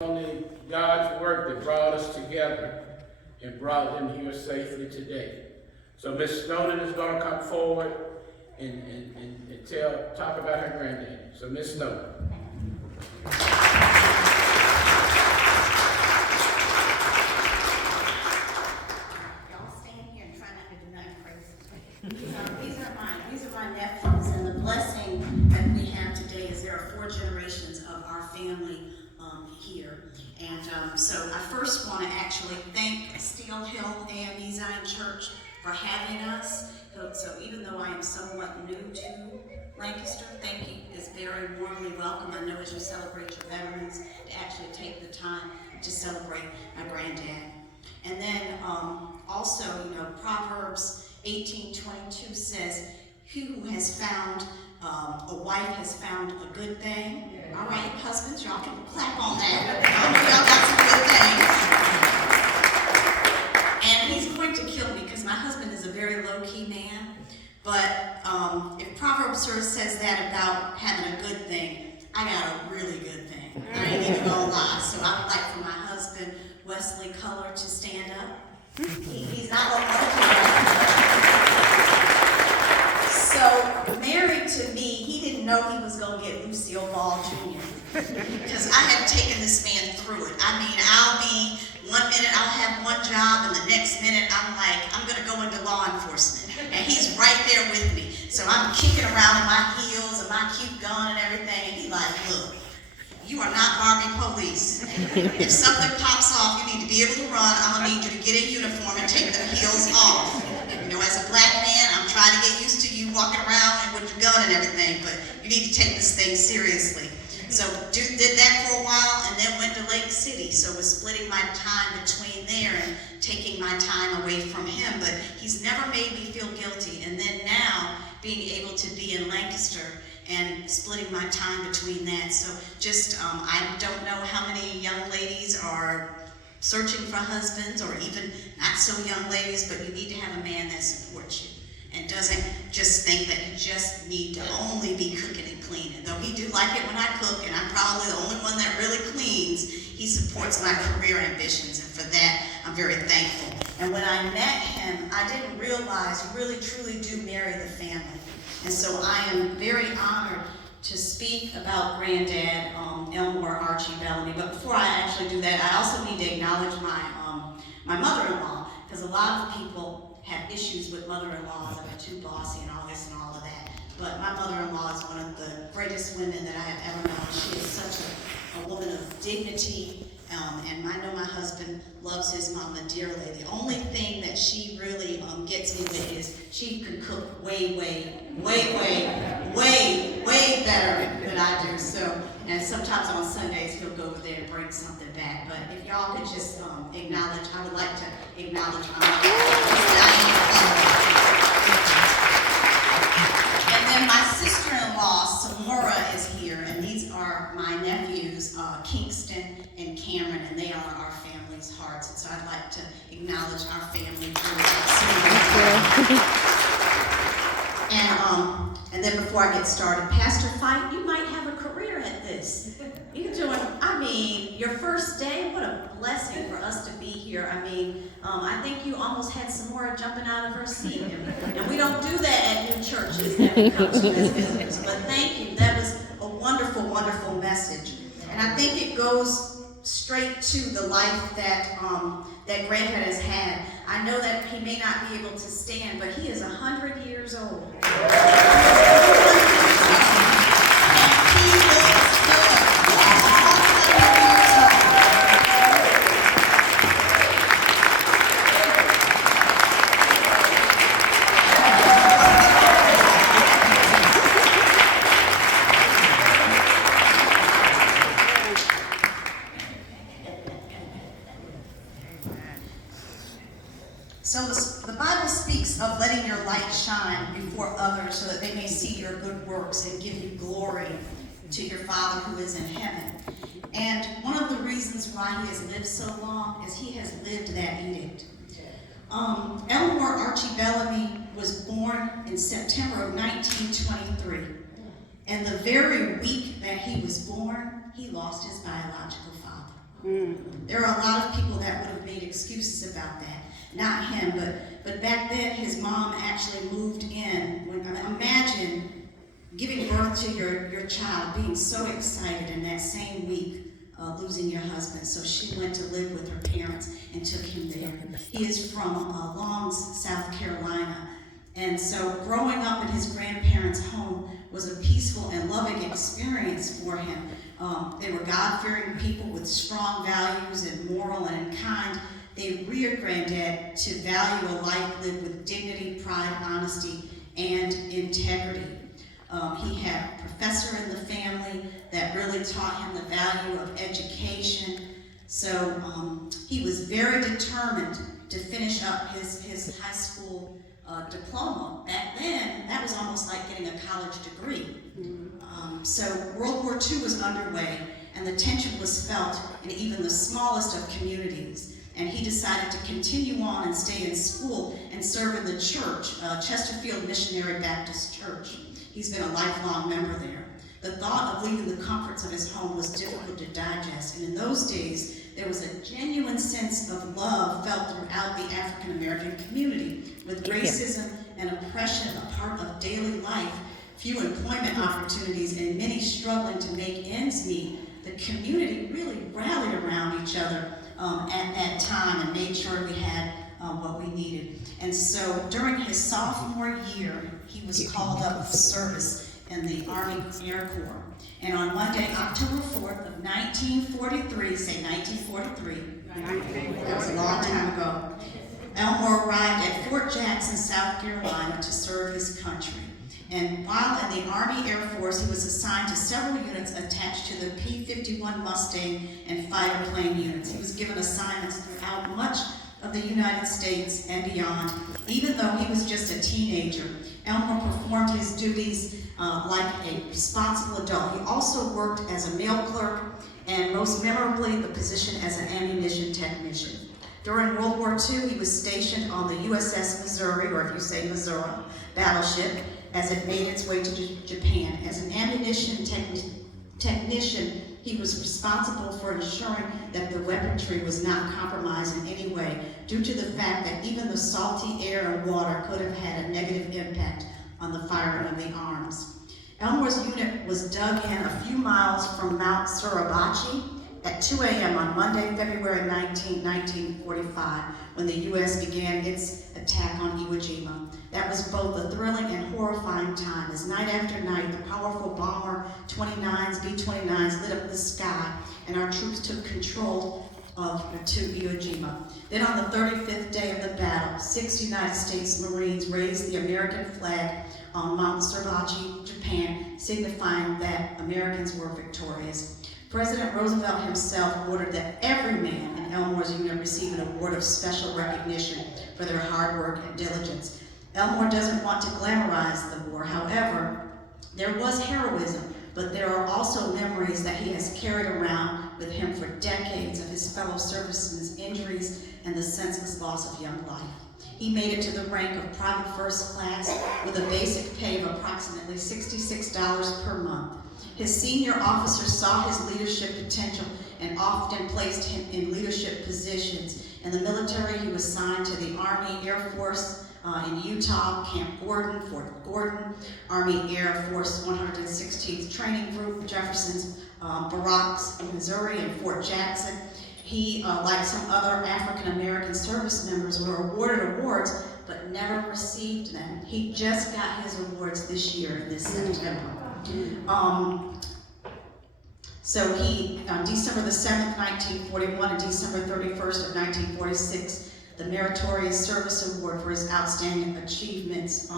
Only God's work that brought us together and brought them here safely today. So Miss Snowden is going to come forward and talk about her granddaddy. So Miss Snowden. Y'all stand here and try not to do nothing crazy. These are my nephews, and the blessing that we have today is there are 4 generations of our family here. And so I first want to actually thank Steel Hill AME Zion Church for having us. So even though I am somewhat new to Lancaster, thank you is very warmly welcome. I know as you celebrate your veterans to actually take the time to celebrate my granddad. And then also, Proverbs 18:22 says, "He who has found a wife has found a good thing." All right, husbands, y'all can clap on that. Y'all got some good things. And he's going to kill me because my husband is a very low-key man. But if Proverbs sort of says that about having a good thing, I got a really good thing. I ain't even gonna lie. So I would like for my husband, Wesley Culler, to stand up. He's not gonna want to do that. So, married to me, he didn't know he was going to get Lucille Ball Jr. Because I had taken this man through it. I mean, one minute I'll have one job, and the next minute I'm like, I'm going to go into law enforcement. And he's right there with me. So I'm kicking around in my heels and my cute gun and everything, and he's like, look, you are not Barbie police. If something pops off, you need to be able to run. I'm going to need you to get in uniform and take the heels off. As a black man, I'm trying to get used to you walking around with your gun and everything, but you need to take this thing seriously. So did that for a while, and then went to Lake City. So was splitting my time between there and taking my time away from him. But he's never made me feel guilty. And then now, being able to be in Lancaster and splitting my time between that. So just, I don't know how many young ladies are searching for husbands, or even not so young ladies, but you need to have a man that supports you and doesn't just think that you just need to only be cooking and cleaning. Though he do like it when I cook, and I'm probably the only one that really cleans, he supports my career ambitions, and for that, I'm very thankful. And when I met him, I didn't realize you really truly do marry the family. And so I am very honored to speak about Granddad Elmore Archie Bellamy. But before I actually do that, I also need to acknowledge my mother-in-law, because a lot of people have issues with mother-in-laws that are too bossy and all this and all of that. But my mother-in-law is one of the greatest women that I have ever known. She is such a woman of dignity, and I know my husband loves his mama dearly. The only thing that she really gets me with is she can cook way better than I do. So, and sometimes on Sundays he'll go over there and bring something back. But if y'all could just acknowledge, I would like to acknowledge my mother. And then my sister-in-law, Samora, is here, and these are my nephews, Kingston and Cameron, and they are our family's hearts. And so I'd like to acknowledge our family. And then before I get started, Pastor Fight, you might have a career at this. You're doing, your first day, what a blessing for us to be here. I think you almost had Samora jumping out of her seat. And we don't do that at new churches that we come to as visitors. But thank you, that was a wonderful, wonderful message. And I think it goes straight to the life that Granddad has had. I know that he may not be able to stand, but he is 100 years old. So the Bible speaks of letting your light shine before others so that they may see your good works and give you glory to your Father who is in heaven. And one of the reasons why he has lived so long is he has lived that edict. Elmore Archie Bellamy was born in September of 1923. And the very week that he was born, he lost his biological father. There are a lot of people that would have made excuses about that. Not him, but back then his mom actually moved in. Imagine giving birth to your child, being so excited in that same week, losing your husband. So she went to live with her parents and took him there. He is from Longs, South Carolina. And so growing up in his grandparents' home was a peaceful and loving experience for him. They were God-fearing people with strong values and moral and kind. They reared Granddad to value a life lived with dignity, pride, honesty, and integrity. He had a professor in the family that really taught him the value of education. So he was very determined to finish up his high school diploma. Back then, that was almost like getting a college degree. So World War II was underway, and the tension was felt in even the smallest of communities. And he decided to continue on and stay in school and serve in the church, Chesterfield Missionary Baptist Church. He's been a lifelong member there. The thought of leaving the comforts of his home was difficult to digest, and in those days, there was a genuine sense of love felt throughout the African American community. With racism and oppression a part of daily life, few employment opportunities, and many struggling to make ends meet, the community really rallied around each other at that time and made sure we had what we needed. And so during his sophomore year, he was called up for service in the Army Air Corps. And on Monday, October 4th of 1943, say 1943, that was a long time ago, Elmore arrived at Fort Jackson, South Carolina to serve his country. And while in the Army Air Force, he was assigned to several units attached to the P-51 Mustang and fighter plane units. He was given assignments throughout much of the United States and beyond. Even though he was just a teenager, Elmore performed his duties like a responsible adult. He also worked as a mail clerk, and most memorably, the position as an ammunition technician. During World War II, he was stationed on the USS Missouri, or if you say Missouri, battleship, as it made its way to Japan. As an ammunition technician, he was responsible for ensuring that the weaponry was not compromised in any way, due to the fact that even the salty air and water could have had a negative impact on the firing of the arms. Elmore's unit was dug in a few miles from Mount Suribachi at 2 a.m. on Monday, February 19, 1945, when the U.S. began its attack on Iwo Jima. That was both a thrilling and horrifying time, as night after night, the powerful bomber 29s, B-29s lit up the sky, and our troops took control to Iwo Jima. Then on the 35th day of the battle, 6 United States Marines raised the American flag on Mount Suribachi, Japan, signifying that Americans were victorious. President Roosevelt himself ordered that every man in Elmore's unit receive an award of special recognition for their hard work and diligence. Elmore doesn't want to glamorize the war. However, there was heroism, but there are also memories that he has carried around with him for decades of his fellow servicemen's injuries and the senseless loss of young life. He made it to the rank of private first class with a basic pay of approximately $66 per month. His senior officers saw his leadership potential and often placed him in leadership positions. In the military, he was signed to the Army Air Force in Utah, Camp Gordon, Fort Gordon, Army Air Force 116th Training Group, Jefferson's Barracks in Missouri, and Fort Jackson. He, like some other African-American service members, were awarded awards, but never received them. He just got his awards this year, this September. So he, on December the 7th, 1941, and December 31st of 1946, the Meritorious Service Award for his outstanding achievements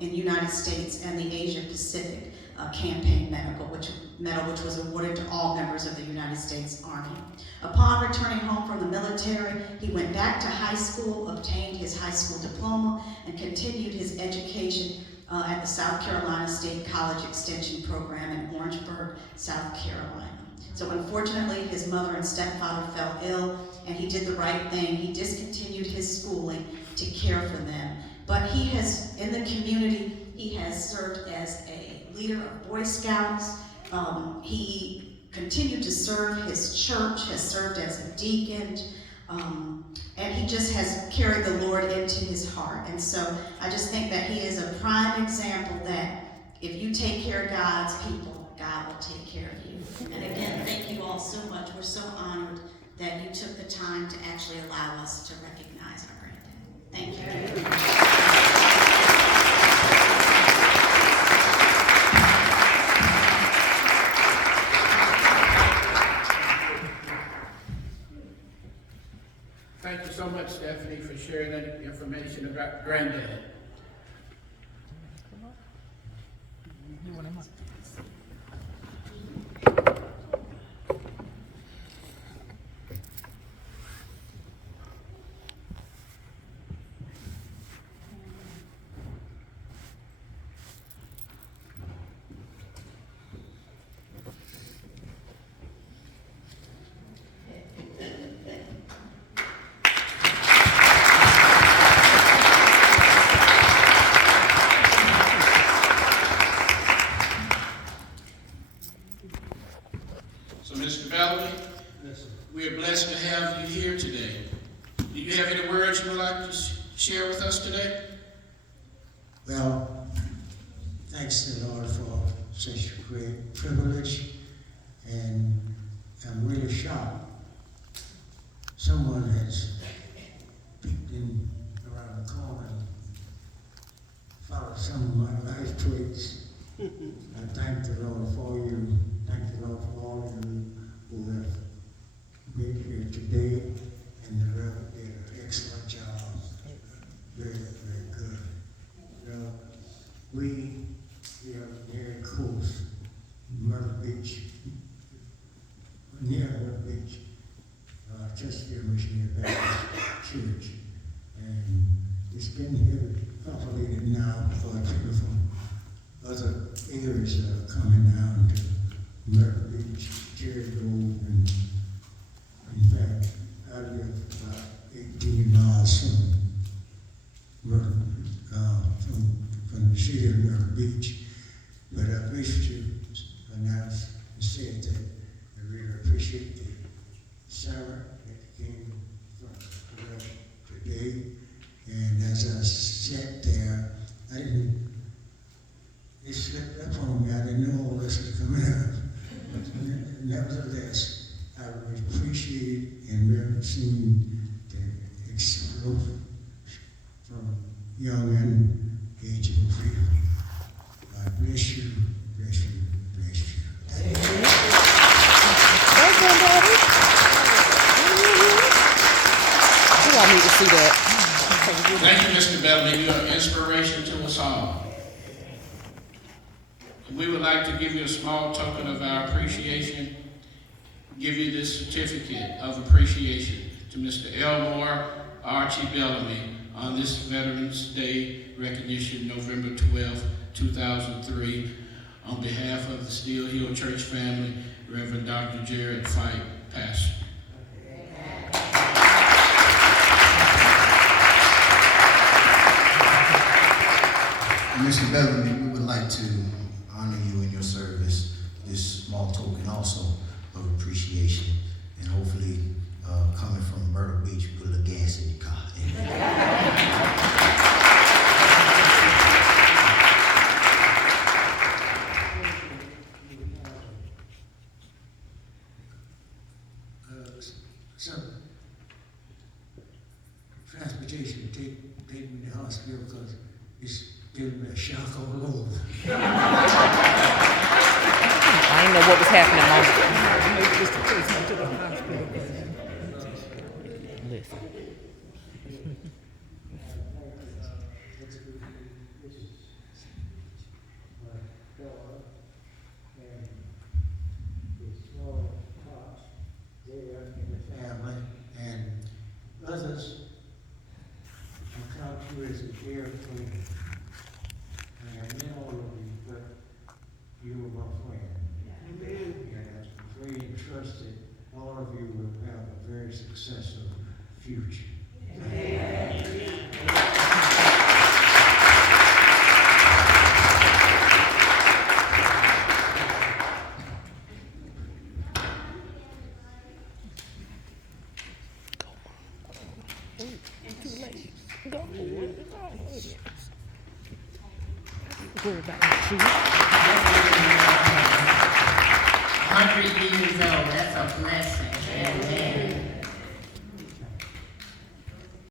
in the United States and the Asia Pacific Campaign Medal, which was awarded to all members of the United States Army. Upon returning home from the military, he went back to high school, obtained his high school diploma, and continued his education at the South Carolina State College Extension Program in Orangeburg, South Carolina. So unfortunately, his mother and stepfather fell ill, and he did the right thing. He discontinued his schooling to care for them. But he has, in the community, he has served as a leader of Boy Scouts. He continued to serve his church, has served as a deacon, and he just has carried the Lord into his heart. And so I just think that he is a prime example that if you take care of God's people, God will take care of you. And again, thank you all so much. We're so honored that you took the time to actually allow us to recognize our granddad. Thank you. Thank you so much, Stephanie, for sharing that information about Granddad. So, Mr. Bellamy, we are blessed to have you here today. Do you have any words you would like to share with us today? Well, thanks to the Lord for such a great privilege, and I'm really shocked. Someone has peeked in around the corner and followed some of my life traits. I thank the Lord for you. Thank the Lord for all of you who have been here today, and the Reverend did an excellent job. Very, very good. Well, we are near coast, Myrtle Beach, near Myrtle Beach, Chesterfield Missionary Baptist Church, and it's been here populated now for people from other areas that are coming down to Myrtle Beach, Cherry Grove, and in fact, I live about 18 miles from Myrtle, from the city of Myrtle Beach. But I wish to announce and say that I really appreciate the sermon that came from today. And as I sat there, it slipped up on me. I didn't know all this was coming up. But nevertheless, I would appreciate and really seen the explosion from young and aging people. God bless you, bless you, bless you. Thank you. Thank you, Daddy. I need to see that. Thank you, Mr. Bellamy. You are an inspiration to us all. We would like to give you a small token of our appreciation, give you this certificate of appreciation to Mr. Elmore Archie Bellamy on this Veterans Day recognition, November 12, 2003, on behalf of the Steel Hill Church family, Reverend Dr. Jared Fight, Pastor. Mr. Bellamy, we would like to honor you in your service, this small token also of appreciation, and hopefully coming from Myrtle Beach, put a little gas in your car. Some transportation take me to the hospital because it's giving me a shock all over. I didn't know what was happening, Mom. Listen. Family and others I count you as a dear friend. And I know all of you, but you are my friend. And I'm very trusted all of you will have a very successful future. Too late. Go. Worry about the shoe. 100 years old, that's a blessing. Amen.